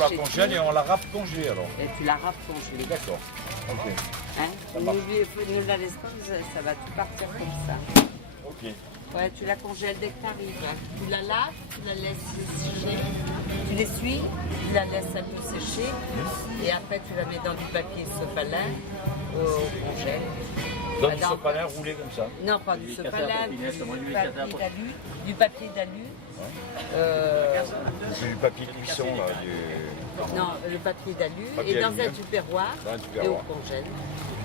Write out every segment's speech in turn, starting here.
On la congèle et on la râpe congelée alors. Et tu la râpes congelée. D'accord. Ok. Hein? Ça marche. Ne la laisse pas, ça va tout partir comme ça. Ok. Ouais, tu la congèles dès que tu arrives. Tu la laves, tu la laisses sécher. Tu l'essuies, tu la laisses un peu sécher. Et après, tu la mets dans du papier sopalin au congèle. Dans du sopalin roulé comme ça. Non, pas du sopalin, du papier d'alu. C'est du papier cuisson là. Non, le papier d'alu. Papier Et dans aluminium. un tupperware. Dans un Et au tupperware. congèle.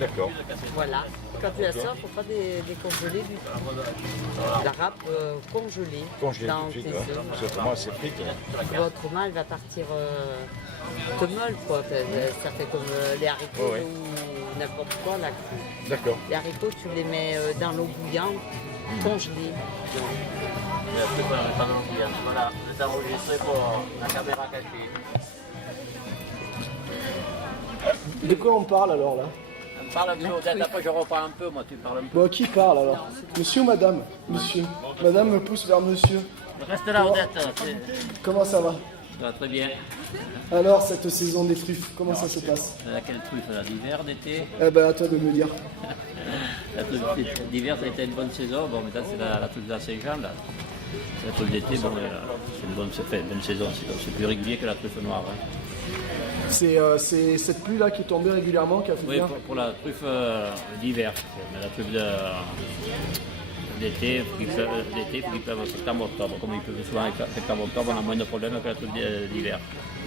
D'accord. Voilà. Quand tu la sors, il ne faut pas décongeler du tout. La râpe congelée Congelée dans tout de suite. tes Ouais. œufs. Parce que autrement, c'est frites. Hein. Autrement, elle va partir te molle, quoi. Ça fait comme les haricots Ouais. ou n'importe quoi. Là. D'accord. Les haricots, tu les mets dans l'eau bouillante, congelés. Et après, pas dans le bouillon. Voilà, vous êtes enregistré pour la caméra cachée. De quoi on parle alors là? Parle un peu, Odette, après je reprends un peu, moi tu parles un peu. Bon, qui parle alors? Monsieur ou madame? Monsieur. Madame me pousse vers monsieur. Reste là, Odette. Comment ça va? Ça va très bien. Alors, cette saison des truffes, comment ça se passe? Quelle truffe là, d'hiver, d'été? Eh ben, à toi de me dire. La truffe d'hiver, ça a été une bonne saison. Bon, maintenant c'est la truffe de la Saint-Jean là. La truffe d'été, bon, c'est une bonne saison. C'est plus régulier que la truffe noire. Hein. C'est cette pluie là qui est tombée régulièrement qui a fait Oui, bien. pour la truffe d'hiver. Mais la truffe d'été, il faut qu'il pleuve en septembre-octobre. Comme il pleut souvent en septembre-octobre, on a moins de problèmes que la truffe d'hiver.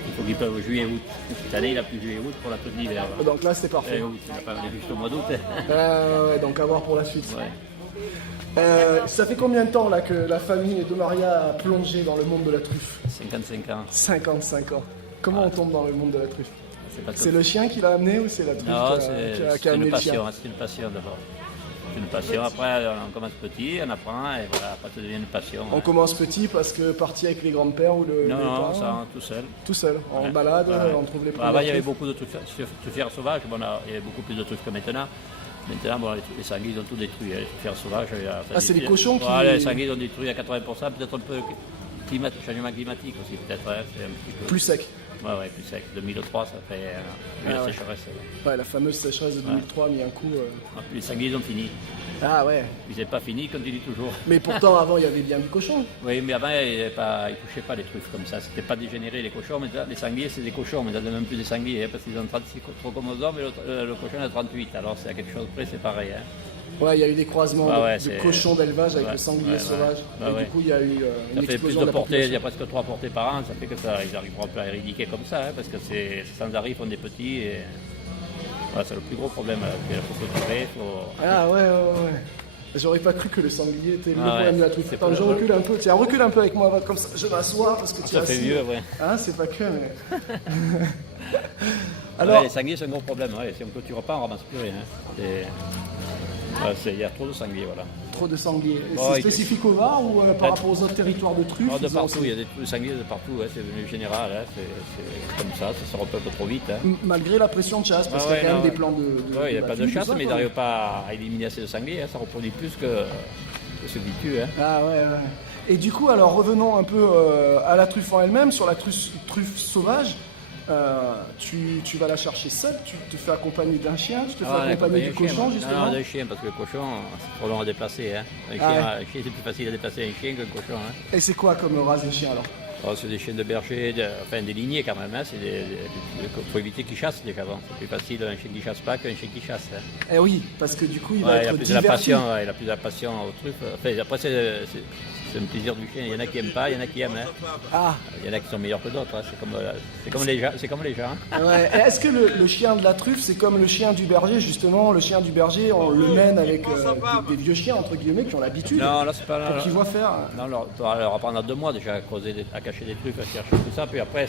Il faut qu'il pleuve juillet-août. Cette année, il a plu juillet-août pour la truffe d'hiver. Donc là, c'est parfait. Août, il n'a pas juste au mois d'août. Ouais, donc à voir pour la suite. Ouais. Ça fait combien de temps là que la famille de Maria a plongé dans le monde de la truffe? 55 ans. 55 ans. Comment on tombe dans le monde de la truffe? Pas C'est le chien qui l'a amené ou c'est la truffe Non, qui c'est a amené une le chien? passion. C'est une passion d'abord. C'est une passion. Après, on commence petit, on apprend et voilà, après ça devient une passion. On commence petit parce que parti avec les grands-pères ou les Non, parents? ça, tout seul. Tout seul, en Ouais. balade, Ouais. on trouve les Avant, premières il y avait truffes. beaucoup de truffières sauvages. Bon, il y avait beaucoup plus de truffes que maintenant. Maintenant, bon, les sangliers ont tout détruit. Les truffières sauvages. Ah, c'est les cochons qui- Voilà, les sangliers ont détruit à 80%. Peut-être un peu changement climatique aussi, peut-être. Ouais, c'est un petit peu. Plus sec. Ouais, plus sec. 2003, ça fait la ouais. sécheresse. Ouais, la fameuse sécheresse de 2003 a mis un coup. Les sangliers ont fini. Ah ouais. Ils n'ont pas fini, ils continuent toujours. Mais pourtant, avant, il y avait bien du cochon. Oui, mais avant, ils ne touchaient pas les truffes comme ça. C'était pas dégénéré, les cochons. Maintenant, les sangliers, c'est des cochons. Mais il n'y en a même plus des sangliers, hein, parce qu'ils ont 36 chromosomes et le cochon a 38. Alors, c'est à quelque chose près, c'est pareil. Hein. Ouais, il y a eu des croisements de c'est- cochons d'élevage avec ouais, le sanglier ouais, sauvage. ouais. Et Ouais. du coup, il y a eu une Ça fait plus explosion de de la portées, il y a population. presque 3 portées par an. Ça fait que ça, ils arriveront plus à éradiquer comme ça, hein, parce que sans arrêt, ils font des petits. Et... Voilà, c'est le plus gros problème. Il faut clôturer, Ah ouais. J'aurais pas cru que le sanglier était le Ah ouais, problème de la truffe. c'est Attends, pas je le- recule un peu. Tiens, recule un peu avec moi, comme ça. Je m'assois parce que tu Ça es fait assis. vieux, ouais. Hein, c'est pas que, mais... Alors, Alors, les sangliers, c'est un gros problème. Ouais. Si on ne clôture pas, on ne ramasse plus rien. Il y a trop de sangliers, voilà. trop de sangliers. Et Oh, c'est il- spécifique au Var ou par rapport aux autres territoires de truffes? De ils ont partout, aussi- il y a des sangliers de partout, hein, c'est devenu général, hein, c'est comme ça se repeuple trop vite. Hein. Malgré la pression de chasse, parce Ah qu'il y a ouais, quand même non, des plans de Ouais, il n'y a pas de battus, chasse, tout ça, mais ils quoi. n'arrivent pas à éliminer assez de sangliers, hein, ça reproduit plus que ceux qui tuent. Hein. Ah ouais. Et du coup, alors revenons un peu à la truffe en elle-même, sur la truffe sauvage. Tu vas la chercher seule, tu te fais accompagner d'un chien, tu te fais accompagner du cochon justement. Non, d'un chien, parce que le cochon, c'est trop long à déplacer. Hein. Un chien, c'est plus facile à déplacer un chien qu'un cochon. Hein. Et c'est quoi comme race de chien alors? Oh, c'est des chiens de berger, enfin des lignées quand même. Il faut éviter qu'ils chassent déjà avant. C'est plus facile un chien qui chasse pas qu'un chien qui chasse. Hein. Eh oui, parce que du coup il va Ouais, il a être plus de la diverti. passion, ouais, il a plus de la passion aux truffes. Enfin, après, c'est un plaisir du chien. Il y en a qui n'aiment pas, il y en a qui aiment. Hein. Ah, Il y en a qui sont meilleurs que d'autres. Hein. C'est comme les gens. C'est comme les gens. Hein. ouais. Et est-ce que le chien de la truffe, c'est comme le chien du berger justement? Le chien du berger, on le mène avec des vieux chiens entre guillemets qui ont l'habitude Non, là, c'est pas. pour qu'ils voient faire. Non, tu vas leur apprendre à 2 mois déjà à cacher des trucs, à chercher tout ça. Puis après,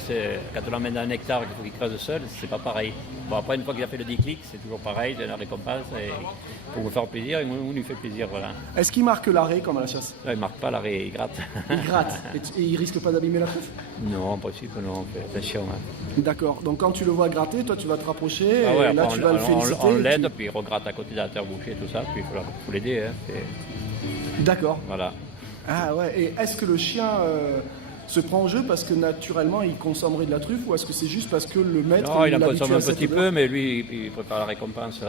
quand on l'emmène dans un hectare qu'il faut qu'il creuse seul, c'est pas pareil. Bon, après, une fois qu'il a fait le déclic, c'est toujours pareil, c'est la récompense. Et pour vous faire plaisir, on lui fait plaisir. Voilà. Est-ce qu'il marque l'arrêt comme à la chasse? Là, il marque pas l'arrêt, il gratte. Il gratte et il risque pas d'abîmer la truffe? Non, en principe, non, on fait attention. Hein. D'accord, donc quand tu le vois gratter, toi tu vas te rapprocher Ah ouais, et là après, tu vas le féliciter. on et l'aide, tu- puis il regratte à côté de la terre bouchée, tout ça, puis il faut l'aider. Hein. D'accord. Voilà. Ah ouais, et est-ce que le chien se prend au jeu parce que naturellement il consommerait de la truffe ou est-ce que c'est juste parce que le maître Non, il en l'habitue consomme à un cette petit odeur peu, mais lui, il prépare la récompense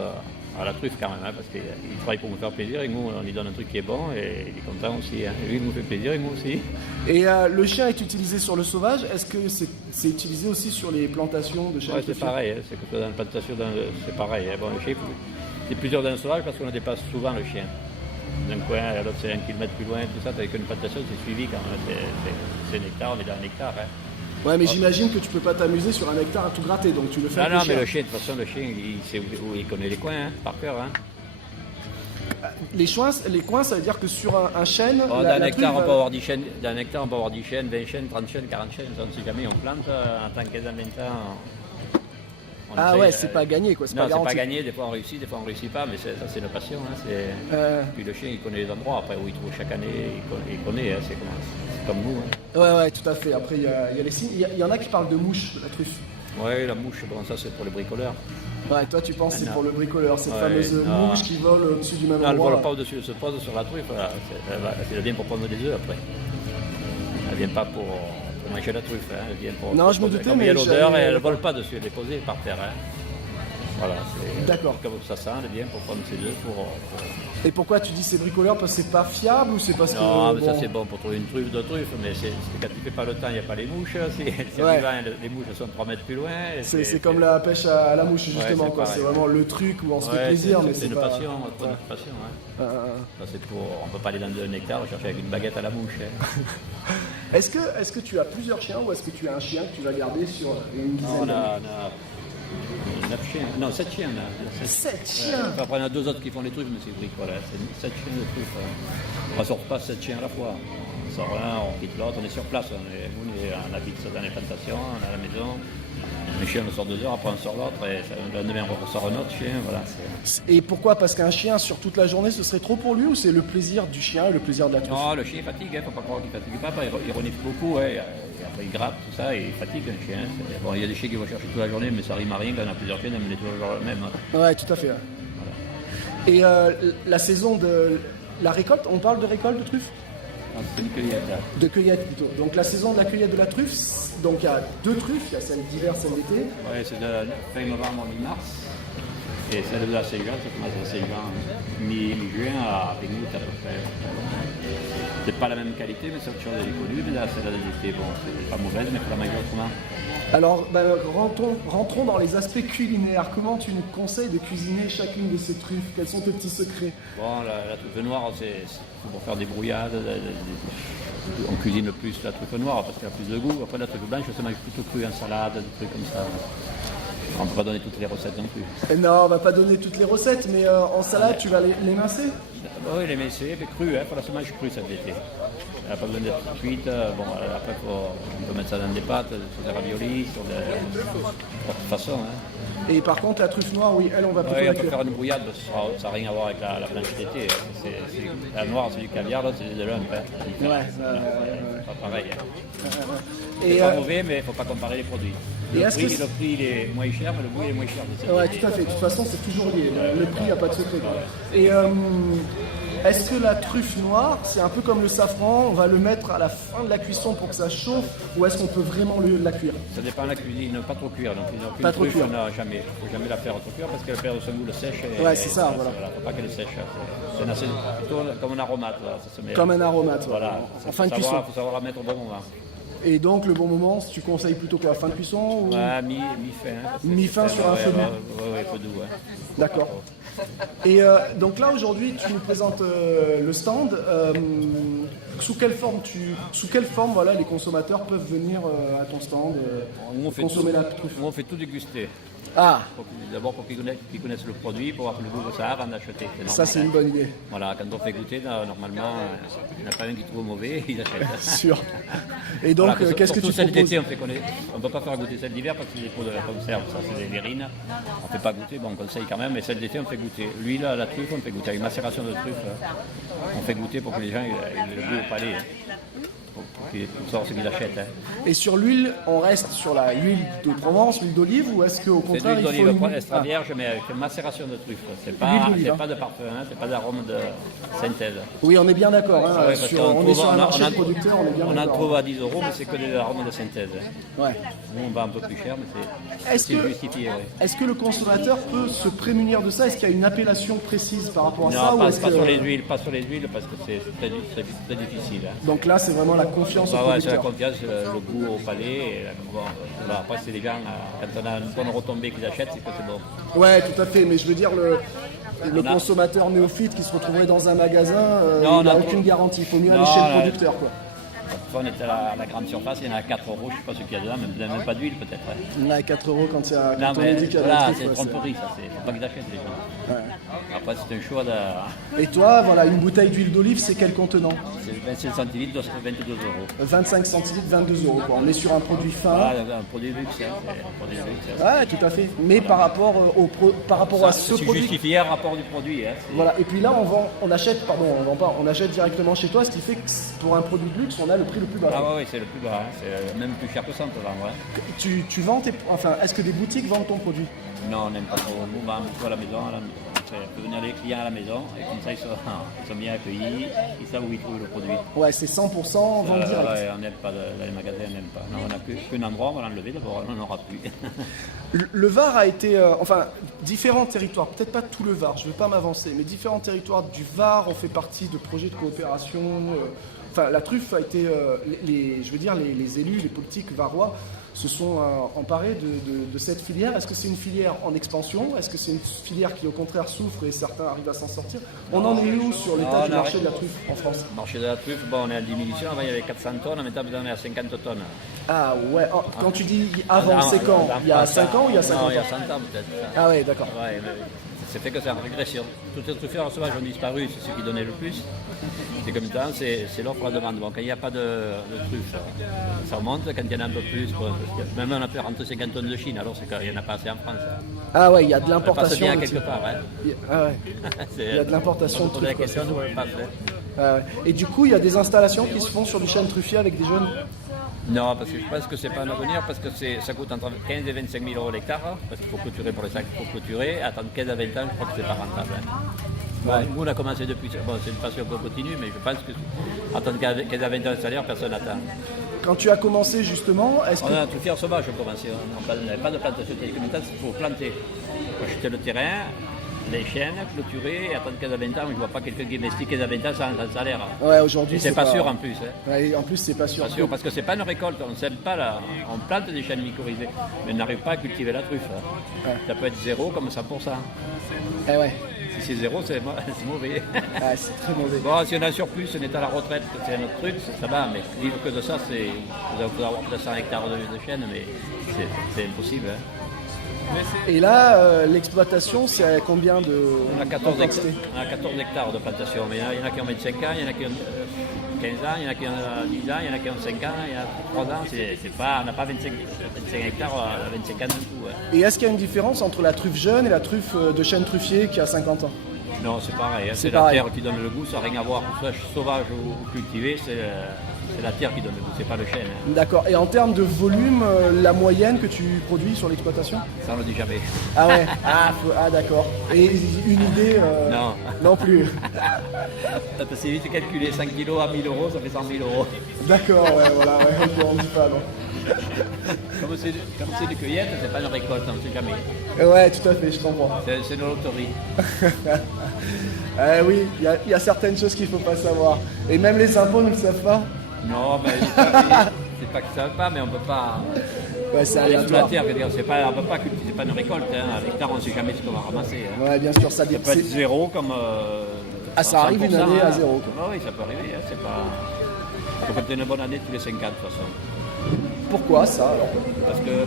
à la truffe quand même, hein, parce qu'il travaille pour nous faire plaisir, et nous, on lui donne un truc qui est bon, et il est content aussi. Hein. Lui, il nous fait plaisir, et nous aussi. Et le chien est utilisé sur le sauvage, est-ce que c'est utilisé aussi sur les plantations de chèvres? Ouais, c'est pareil, hein, c'est que dans la plantation, c'est pareil. Hein. Bon, le chien, c'est plusieurs dans le sauvage parce qu'on le déplace souvent le chien. D'un coin à l'autre, c'est 1 kilomètre plus loin, tout ça, avec une plantation, c'est suivi quand même. C'est un hectare, on est dans un hectare. Hein. Ouais, mais j'imagine que tu peux pas t'amuser sur un hectare à tout gratter, donc tu le fais avec Non, le mais chien. le chien, de toute façon, le chien, il sait où il connaît les coins, hein, par cœur. Hein. Les coins, ça veut dire que sur un chêne, Bon, la d'un hectare, truffe, on peut avoir 10 chênes, d'un hectare, on peut avoir 10 chênes, 20 chênes, 30 chênes, 40 chênes, ça, on ne sait jamais, on plante en tant que 15 ans, 20 ans. On Ah essaye, ouais, c'est pas gagné quoi, c'est Non, pas c'est garanti. pas gagné, des fois on réussit, des fois on réussit pas, mais ça c'est la passion. Hein, Puis le chien il connaît les endroits, après où il trouve chaque année, il connaît, hein, c'est comme nous. Hein. Ouais, tout à fait. Après, il y a les signes. Il y en a qui parlent de mouche, de la truffe. Ouais, la mouche, bon ça c'est pour les bricoleurs. Ouais, toi tu penses que c'est non. pour le bricoleur, cette Ouais, fameuse non. mouche qui vole au-dessus du même Non, elle ne endroit. vole pas au-dessus, elle se pose sur la truffe, voilà, elle vient pour prendre des œufs après. Elle vient pas pour manger la truffe, hein, elle vient pour... Non, je me doutais, comme il y a mais l'odeur, j'avais- elle ne vole pas dessus, elle est posée par terre. Hein. Voilà, c'est... D'accord. Comme ça sent, elle vient pour prendre ses œufs, pour... Et pourquoi tu dis c'est bricoleur? Parce que c'est pas fiable ou c'est parce Non, que. mais ça c'est bon pour trouver une truffe, deux truffes, mais c'est quand tu fais pas le temps, il n'y a pas les mouches. Si Ouais. l'hiver, les mouches sont 3 mètres plus loin. et C'est comme la pêche à la mouche, justement. c'est quoi. pareil. C'est vraiment le truc où on se fait Ouais, plaisir, mais c'est c'est une pas. passion, trop de passion. Hein. Euh, Ça, c'est pour, on ne peut pas aller dans un hectare chercher avec une baguette à la mouche. Hein. Est-ce que tu as plusieurs chiens ou est-ce que tu as un chien que tu vas garder sur une dizaine On d'années? a 9 chiens, non 7 chiens. Là. 7 Ouais. chiens. Après, on a 2 autres qui font les trucs, mais c'est briques, voilà. C'est 7 chiens de trucs. On ne sort pas 7 chiens à la fois. On sort un, on quitte l'autre, on est sur place. On habite dans les plantations, on a la maison. Les chiens, on sort 2 heures, après on sort l'autre, et le lendemain, on sort un autre chien. Voilà, Et pourquoi? Parce qu'un chien sur toute la journée, ce serait trop pour lui ou c'est le plaisir du chien et le plaisir de la truffe? Non, le chien fatigue, il ne faut pas croire qu'il fatigue pas. Il renifle beaucoup, ouais, et après il gratte, tout ça, et il fatigue un chien. Bon, il y a des chiens qui vont chercher toute la journée, mais ça rime à rien quand on a plusieurs chiens, on est toujours le même. Hein. Ouais, tout à fait. Ouais. Et la saison de la récolte, on parle de récolte de truffes? Non, c'est une cueillette, là. De cueillette plutôt. Donc la saison de la cueillette de la truffe, donc il y a 2 truffes, il y a celle d'hiver, celle d'été. Ouais, c'est de fin novembre, mi-mars. Et celle de la Saint-Jean, ça commence à Saint-Jean, mi-juin à mi-août à peu près. C'est pas la même qualité, mais c'est autre chose, elle est connue. Mais là, celle-là d'été, bon, c'est pas mauvaise, mais il faut la manger autrement. Alors, rentrons dans les aspects culinaires. Comment tu nous conseilles de cuisiner chacune de ces truffes? Quels sont tes petits secrets? Bon, la truffe noire, c'est pour faire des brouillades. On cuisine le plus la truffe noire parce qu'elle a plus de goût. Après, la truffe blanche, ça mange plutôt cru en salade, des trucs comme ça. On ne peut pas donner toutes les recettes non plus. Non, on va pas donner toutes les recettes, mais en salade, tu vas l'émincer? Oui, les messés, mais cru, il faut la semence crue cet été. Elle n'a pas besoin d'être cuite. Bon, après, on peut mettre ça dans des pâtes, sur des raviolis, sur de toute façon. Hein. Et par contre, la truffe noire, oui, elle, on va plutôt Oui, la on peut cuire. faire une brouillade, ça n'a rien à voir avec la blanche d'été. La noire, c'est du caviar, l'autre, c'est des lumps. Hein. Ouais, C'est pas pareil. Hein. Et, C'est pas mauvais, mais il ne faut pas comparer les produits. Et Le est-ce prix, que le prix il est moins cher, mais le goût il est moins cher. de cette ouais, été. tout à fait. De toute façon, c'est toujours lié. Le prix, il n'y a pas de secret. Et est-ce que la truffe noire, c'est un peu comme le safran, on va le mettre à la fin de la cuisson pour que ça chauffe, ou est-ce qu'on peut vraiment la cuire? Ça dépend de la cuisine, pas trop cuire. Donc, une Pas trop truffe, cuire. non, jamais. Il ne faut jamais la faire trop cuire parce qu'elle perd son goût, le sèche. Ouais, c'est ça, voilà. Il ne faut pas qu'elle sèche. C'est plutôt comme un aromate. Là, ça se met. Comme un aromate, Voilà. en fin de cuisson. Il faut savoir la mettre au bon moment. Et donc, le bon moment, tu conseilles plutôt quoi, fin de cuisson ou... Ouais, mi-fin. Hein, Mi-fin sur un feu doux. Ouais, feu doux. Ouais. D'accord. Et donc là, aujourd'hui, tu nous présentes le stand. Sous quelle forme voilà, les consommateurs peuvent venir à ton stand Nous, on fait consommer tout, la truffe? nous, on fait tout déguster. Ah, D'abord pour qu'ils connaissent le produit, pour voir le goût que ça a avant d'acheter. ça c'est une bonne idée. Voilà, quand on fait goûter, normalement, il n'y en a pas un qui trouve mauvais, ils achètent. Sûr. Et donc, Voilà, qu'est-ce que tu surtout celle proposes? d'été, on ne peut pas faire goûter celle d'hiver parce que c'est des pots de la conserve, ça c'est des verrines. On ne fait pas goûter, bon on conseille quand même, mais celle d'été on fait goûter. L'huile, la truffe, on fait goûter avec macération de truffe. On fait goûter pour que les gens aient le goût au palais. pour savoir ce qu'ils achètent. Hein. Et sur l'huile, on reste sur l'huile de Provence, l'huile d'olive, ou est-ce qu'au C'est de contraire l'huile il faut d'olive une... extra vierge, mais avec une macération de truffe. C'est pas, L'huile d'olive, c'est hein. pas de parfum, hein, c'est pas d'arôme de synthèse. Oui, on est bien d'accord. Hein, Ah ouais, parce sur- qu'on on est trouve- sur un on a- marché on a- de producteurs, on est bien On en d'accord. trouve à 10 €, mais c'est que des arômes de synthèse. Hein. Ouais. Nous, on va un peu plus cher, mais Est-ce c'est que- justifié. Ouais. Est-ce que le consommateur peut se prémunir de ça? Est-ce qu'il y a une appellation précise par rapport à ça Non, ou pas, est-ce pas que- sur les huiles, pas sur les huiles, parce que c'est très difficile. Hein. Donc là, c'est vraiment la confiance au Ouais, c'est la producteur. confiance, le goût au palais. Et bon, voilà, après, c'est les gens, quand on a une bonne retombée qu'ils achètent, c'est que c'est bon. Ouais, tout à fait. Mais je veux dire, le On a- consommateur néophyte qui se retrouverait dans un magasin, Non, il n'a on a aucune trop- garantie. Il faut mieux Non, aller chez le là- producteur, quoi. Quand on était à la grande surface, il y en a à 4 €, je ne sais pas ce qu'il y a dedans, même pas d'huile peut-être. Hein. On a à 4 € quand, Non, quand on mais dit qu'il y a de la voilà, truffe, c'est ouais, tromperie, ça. Faut pas qu'ils achètent les gens. Ouais. Après, c'est un choix de. Et toi, voilà, une bouteille d'huile d'olive, c'est quel contenant? C'est 25 centilitres, 22 €. 25 centilitres, 22 € quoi. On est sur un produit fin. Ah, un produit de luxe, hein. C'est un produit de luxe. Hein. Ouais, tout à fait. Mais par rapport, par rapport à ce C'est produit. justifié un rapport du produit. Hein. Voilà. Et puis là, on achète, pardon, on vend pas, on achète directement chez toi, ce qui fait que pour un produit de luxe, on a le prix le plus bas. Ah ouais, c'est le plus bas. Hein. C'est même plus cher que ça, on peut vendre. Hein. Tu vends enfin, est-ce que des boutiques vendent ton produit? Non, on n'aime pas trop. Nous, on vend tout à la maison. On peut venir les clients à la maison et comme ça, ils sont bien accueillis. Ils savent où ils trouvent le produit. Ouais, c'est 100% vente directe. Ouais, on n'aime pas dans les magasins, on n'aime pas. Non, on n'a qu'un endroit, on va l'enlever d'abord, on n'en aura plus. Le Var a été, enfin, différents territoires, peut-être pas tout le Var, je ne vais pas m'avancer, mais différents territoires du Var ont fait partie de projets de coopération. Enfin, la truffe a été, je veux dire, les élus, les politiques varois se sont emparés de cette filière. Est-ce que c'est une filière en expansion? Est-ce que c'est une filière qui, au contraire, souffre et certains arrivent à s'en sortir? On en est où sur l'état Non, du on marché arrive. de la truffe en France? Le marché de la truffe, bon, on est en diminution. Avant, il y avait 400 tonnes, maintenant, on est à 50 tonnes. Ah ouais, quand tu dis avant, Ah, c'est quand? Il y a 5 ans ou il y a 50 Non, il y a ans? 100 ans peut-être. Ah ouais, d'accord. Ouais, mais ça fait que c'est en régression. Toutes les truffeurs sauvages ont disparu, c'est ce qui donnait le plus. C'est comme ça, c'est l'offre à la demande. Bon, quand il n'y a pas de truffes, ça remonte. Quand il y en a un peu plus, bon, même on a fait rentrer 50 tonnes de Chine, alors c'est qu'il n'y en a pas assez en France. Ah ouais, il y a de On passe l'importation. bien de quelque type. part. Hein. Ah ouais. Il y a de l'importation de truffes. La truffes, question, quoi, nous, on passe. Hein. Ah ouais. Et du coup, il y a des installations qui se font sur du chêne truffier avec des jeunes. Non, parce que je pense que c'est pas un avenir, parce que ça coûte entre 15 et 25 000 € l'hectare, parce qu'il faut clôturer pour les sacs, il faut clôturer. Attendre 15 à 20 ans, je crois que c'est pas rentable. Hein. Bon, nous, on a commencé depuis, bon, c'est une passion qu'on continue, mais je pense que attendre 15 à 20 ans de salaire, personne n'attend. Quand tu as commencé justement, est-ce On que a un truffier sauvage, on commençait, on n'avait pas de plantation télécommunicable, il faut planter. Il faut acheter le terrain, les chaînes, clôturer, et attendre 15 à 20 ans, je ne vois pas quelqu'un qui investit 15 à 20 ans sans salaire. ouais, aujourd'hui Et c'est pas sûr en plus. Hein. Ouais, en plus, c'est pas sûr. Pas sûr, parce que c'est pas une récolte, on sème pas là, on plante des chaînes mycorhizées, mais on n'arrive pas à cultiver la truffe. Ouais. Ça peut être 0 comme 100%. Eh ouais, Si c'est 0, c'est mauvais. ah, c'est très mauvais. Bon, si on a un surplus, on est à la retraite, c'est un autre truc, ça va, mais vivre que de ça, c'est. Vous allez avoir 200 hectares de chêne, mais c'est impossible. Hein. Et là, l'exploitation, c'est à combien de On a 14 quantité hectares de plantation, mais il y en a qui ont 25 ans, il y en a qui ont 15 ans, il y en a qui ont 10 ans, il y en a qui ont 5 ans, il y en a 3 ans. On n'a pas 25 hectares à 25 ans du tout. Hein. Et est-ce qu'il y a une différence entre la truffe jeune et la truffe de chêne truffier qui a 50 ans? Non, c'est pareil. Hein. C'est C'est la pareil. terre qui donne le goût, ça n'a rien à voir. Que ce soit sauvage ou cultivé, c'est la terre qui donne le goût, c'est pas le chêne. Hein. D'accord. Et en termes de volume, la moyenne que tu produis sur l'exploitation? Ça, on ne le dit jamais. Ah ouais. Ah d'accord. Et une idée Non. Non plus. C'est vite calculé, 5 kilos à 1000 €, ça fait 100 000 €. D'accord, ouais, voilà, ouais, on dit pas, non. Comme c'est des cueillettes, c'est pas une récolte, on ne sait jamais. Ouais, tout à fait, je comprends. C'est une loterie. Oui, il y a certaines choses qu'il ne faut pas savoir. Et même les impôts ne le savent pas. Non, mais c'est pas qu'ils ne savent pas, mais on ne peut pas. Ouais, c'est aléatoire. Exploiter, on ne peut pas cultiver, c'est pas une récolte. Hein. À l'hectare, on ne sait jamais ce qu'on va ramasser. Hein. Ouais, bien sûr, ça Ça peut être dépend. 0 comme. Ah, ça arrive une 100%, année à hein. 0, quoi. Ah oui, ça peut arriver. Hein. C'est pas. Il faut compter une bonne année tous les 5 ans de toute façon. Pourquoi ça alors? Parce que.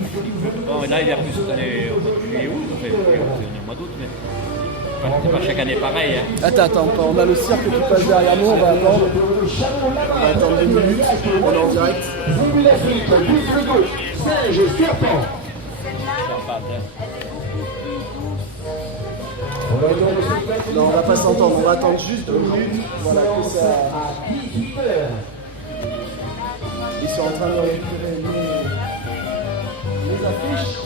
Bon, là, il y a plus cette année au mois de juillet août, enfin, juillet, août, c'est au mois d'août, mais. C'est pas chaque année pareil. Hein. Attends, on a le cirque qui passe derrière nous, on va attendre. On va attendre 2 minutes, on est en direct. Non, on va pas s'entendre, on va attendre juste 2 minutes. Voilà, que ça. Ils sont en train de récupérer les affiches.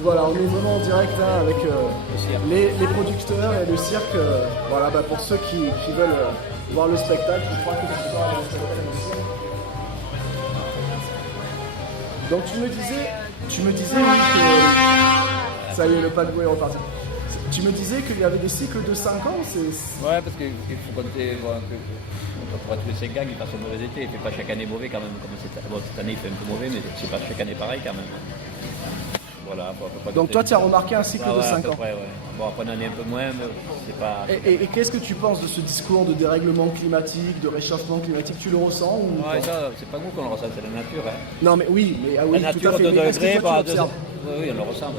Voilà, on est vraiment en direct là, avec les producteurs et le cirque. Voilà, bah, pour ceux qui veulent voir le spectacle, je crois que ce soir, le spectacle aussi. Donc tu me disais oui, que ça y est, le paquebot est reparti. Tu me disais qu'il y avait des cycles de 5 ans, Ouais, parce qu'il faut compter, bon, pour être tous les 5 ans, il passe un mauvais été, il ne fait pas chaque année mauvais quand même, comme cette année il fait un peu mauvais, mais c'est pas chaque année pareil quand même. Voilà, donc toi tu as remarqué un cycle de 5 ans. Ouais. Bon, après une année un peu moins, mais c'est pas... Et qu'est-ce que tu penses de ce discours de dérèglement climatique, de réchauffement climatique? Tu le ressens ou Ouais, ça, c'est pas nous qu'on le ressent, c'est la nature. Hein. Non mais oui, oui, la tout nature, à fait. 2 Mais est-ce que degrés, toi, tu l'observes? oui, on le ressent.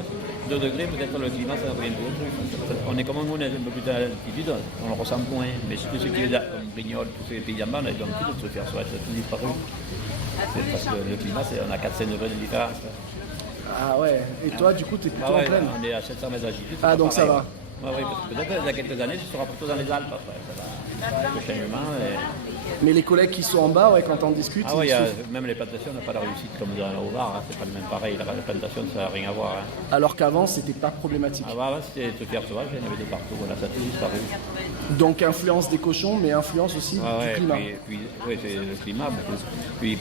2 degrés, peut-être le climat, ça revient tout le truc. On est comme nous, on est un peu plus d'altitude, on le ressent moins. Mais tout ce qui est là, comme Brignoles, tous ces pays en bas, on a donc tout de se faire sauvage, ça a tout disparu. C'est parce que le climat, on a 4-5 degrés de différence. Ah ouais, et toi du coup tu es plutôt en plaine? On est à 700 mètres d'altitude. Ah donc ça va. Oui, parce que peut-être il y a quelques années, ce sera plutôt dans les Alpes après. Ça va, le changement. Mais les collègues qui sont en bas, ouais, quand on discute, ah oui, même les plantations n'ont pas la réussite comme dans le Var, hein, c'est pas le même pareil, la plantation ça n'a rien à voir. Hein. Alors qu'avant c'était pas problématique. Avant c'était se faire sauvage, il y en avait de partout, voilà, ça a tout disparu. Donc influence des cochons, mais influence aussi du climat. Oui, c'est le climat beaucoup. Puis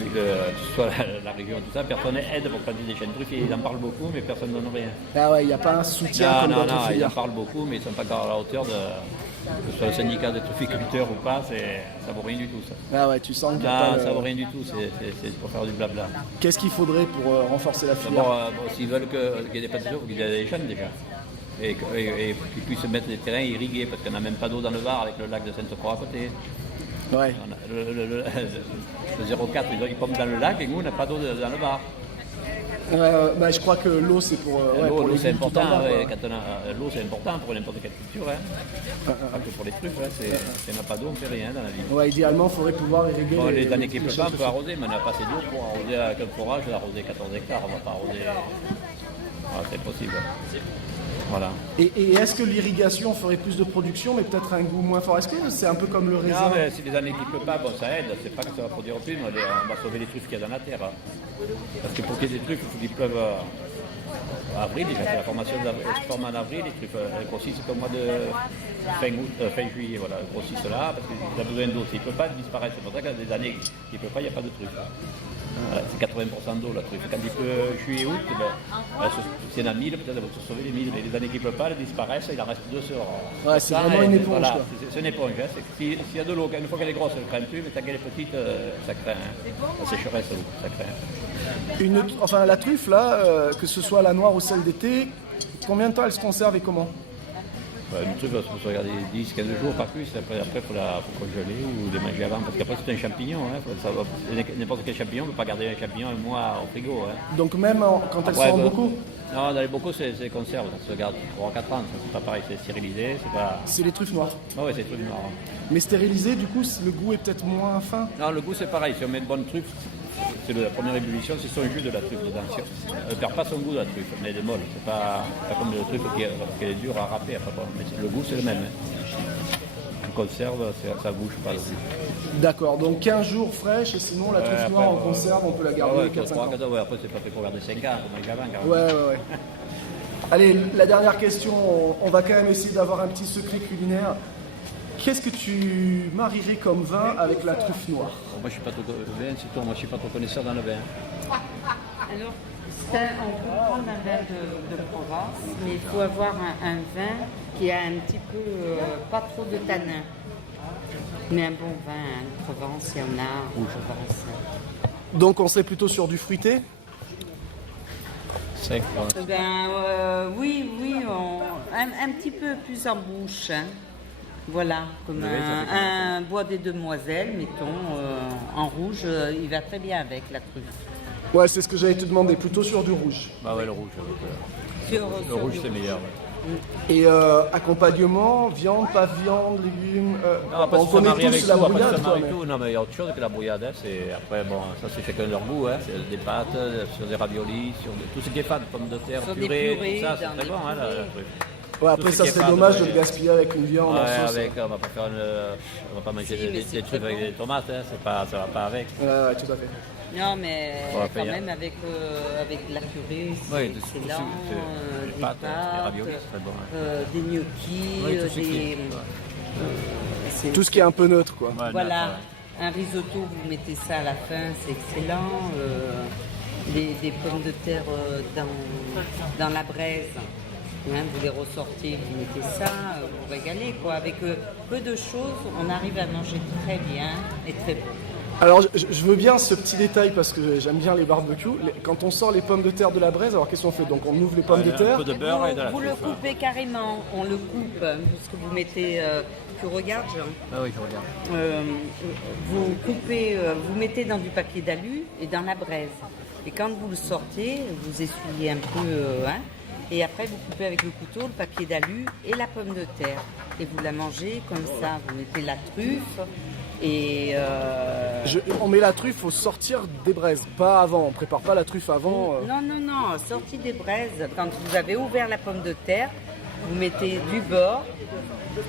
soit la région, tout ça, personne n'aide pour planter des chênes truffiers, ils en parlent beaucoup, mais personne ne donne rien. Ah ouais, il n'y a pas un soutien comme d'autres filières. Ils en parlent beaucoup, mais ils ne sont pas encore à la hauteur de... Que ce soit le syndicat des trufficulteurs ou pas, ça vaut rien du tout ça. Ah ouais, tu sens que ça vaut rien du tout, c'est pour faire du blabla. Qu'est-ce qu'il faudrait pour renforcer la filière? S'ils veulent qu'il y ait des plantations, il faut qu'il y ait des jeunes déjà. Et qu'ils puissent mettre des terrains irrigués, parce qu'on n'a même pas d'eau dans le Var avec le lac de Sainte-Croix à côté. Ouais. Le 04, ils pompent dans le lac et nous on n'a pas d'eau dans le Var. Bah, je crois que l'eau c'est pour. L'eau c'est important, l'eau c'est important pour n'importe quelle culture. Pas que pour les trucs, si on n'a pas d'eau on ne fait rien dans la vie. Ouais, idéalement il faudrait pouvoir irriguer. Bon, les années qui pleuvent pas, on peut arroser, mais on n'a pas assez d'eau pour arroser avec un forage, arroser 14 hectares, on ne va pas arroser. C'est possible. Voilà. Et est-ce que l'irrigation ferait plus de production, mais peut-être un goût moins fort? Est-ce que c'est un peu comme le raisin? Non, mais si les années qui ne pleuvent pas, bon, ça aide. C'est pas que ça va produire plus, mais on va sauver les truffes qu'il y a dans la terre. Hein. Parce que pour qu'il y ait des truffes, il faut qu'ils pleuvent en avril. Déjà fait la formation se forme en avril. Les truffes grossissent au mois de fin juillet. Voilà, elles grossissent là parce qu'il a besoin d'eau. S'il ne peut pas disparaître, c'est pour ça qu'il y a des années qui ne peut pas, il n'y a pas de truffes. Voilà, c'est 80% d'eau la truffe. Quand il pleut juillet août, s'il y en a 1000, peut-être elles vont se sauver les 1000. Mais les années qui ne pleuvent pas, elles disparaissent, il en reste 2 sur. Ouais, c'est vraiment une éponge. Voilà, c'est une éponge. Hein. S'il y a de l'eau, une fois qu'elle est grosse, elle ne crème plus, mais quand elle est petite, ça craint. Hein. La sécheresse, ça craint. Enfin, la truffe, là, que ce soit la noire ou celle d'été, combien de temps elle se conserve et comment? Une truffe, il faut se regarder 10-15 jours, pas plus. Après, il faut congeler ou les manger avant. Parce qu'après, c'est un champignon. Hein. N'importe quel champignon, on ne peut pas garder un champignon un mois au frigo. Hein. Donc même quand elles sont en bocaux? Non, dans les bocaux, c'est conserve. Ça se garde 3 4 ans. C'est pas pareil, c'est stérilisé. C'est les truffes noires? Oui, c'est les truffes noires. Mais stérilisé, du coup, le goût est peut-être moins fin? Non, le goût, c'est pareil. Si on met une bonne truffe, c'est la première ébullition, c'est son jus de la truffe dedans. Elle ne perd pas son goût de la truffe, mais elle est molle. C'est pas comme la truffe qui est dure à râper. Mais le goût, c'est le même. Hein. En conserve, ça bouge pas. D'accord, donc 15 jours fraîches et sinon la truffe noire en conserve, on peut la garder 4-5 ans. Ouais, après, c'est pas fait pour garder 5 ans, comme les avant. Ouais. Allez, la dernière question, on va quand même essayer d'avoir un petit secret culinaire. Qu'est-ce que tu marierais comme vin avec la truffe noire? Moi, je suis pas trop vin, c'est toi. Moi, je suis pas trop connaisseur dans le vin. Alors, on peut prendre un vin de Provence, mais il faut avoir un vin qui a un petit peu, pas trop de tanin. Mais un bon vin de Provence, il y en a en Provence. Donc, on serait plutôt sur du fruité? Sec, oui, un petit peu plus en bouche. Hein. Voilà, comme un bois des demoiselles, mettons, en rouge, il va très bien avec la truffe. Ouais, c'est ce que j'allais te demander, plutôt sur du rouge. Bah ouais, le rouge. Le rouge, c'est meilleur. Ouais. Et accompagnement, viande, pas viande, légumes. On connaît tous la brouillade. Non, mais il y a autre chose que la brouillade. Hein. Après, bon, ça c'est chacun leur goût. Hein. C'est des pâtes, sur des raviolis, sur tout ce qui est pâtes, pommes de terre, purée, tout ça, c'est très bon, hein, la truffe. Ouais, après, ce ça qui est serait pas dommage de de- le gaspiller avec une viande en Ouais, sauce. on va pas faire on va pas manger Si, mais des c'est trucs très avec des tomates, hein, ça va pas avec. Ouais, tout à fait. Non, mais On va quand payer. même avec la purée, c'est Oui, excellent. les Des pâtes, les raviolis, c'est très bon. des gnocchis, Oui, tout ce qui est- c'est- Tout ce qui est un peu neutre, quoi. Ouais, Voilà, un risotto, vous mettez ça à la fin, c'est excellent. Des pommes de terre dans la braise, hein, vous les ressortez, vous mettez ça, vous régalez. Quoi. Avec peu de choses, on arrive à manger très bien et très bon. Alors, je veux bien ce petit détail parce que j'aime bien les barbecues. Quand on sort les pommes de terre de la braise, alors qu'est-ce qu'on fait? Donc, on ouvre les pommes de Un terre. peu de beurre et de la Vous le truffe. coupez carrément, on le coupe, parce que vous mettez, tu regardes Jean, Ah oui, je regarde. vous coupez, vous mettez dans du papier d'alu et dans la braise. Et quand vous le sortez, vous essuyez un peu, hein, et après vous coupez avec le couteau le papier d'alu et la pomme de terre. Et vous la mangez comme ça, vous mettez la truffe et... On met la truffe au sortir des braises, pas avant. On prépare pas la truffe avant. Non, non, non, sortie des braises, quand vous avez ouvert la pomme de terre, vous mettez du beurre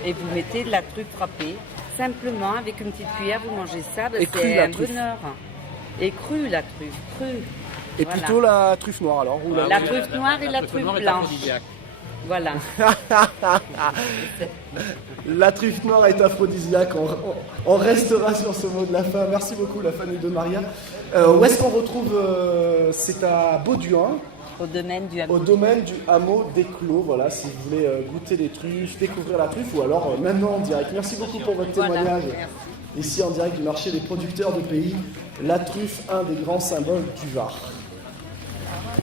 et vous mettez de la truffe frappée. Simplement, avec une petite cuillère, vous mangez ça, Et crue, c'est la un truffe. bonheur. Et crue la truffe, crue. Et Voilà. plutôt la truffe noire alors. Ou La truffe noire et la truffe noire est blanche. aphrodisiaque. Voilà. La truffe noire est aphrodisiaque. On restera sur ce mot de la fin. Merci beaucoup, la famille de Maria. Où est-ce qu'on retrouve c'est à Bauduin, Au domaine du au hameau. domaine du hameau des Clos. Voilà, si vous voulez goûter des truffes, découvrir la truffe, ou alors maintenant en direct. Merci beaucoup pour votre Voilà, témoignage. merci. Ici en direct du marché des producteurs de pays, la truffe, un des grands symboles du Var.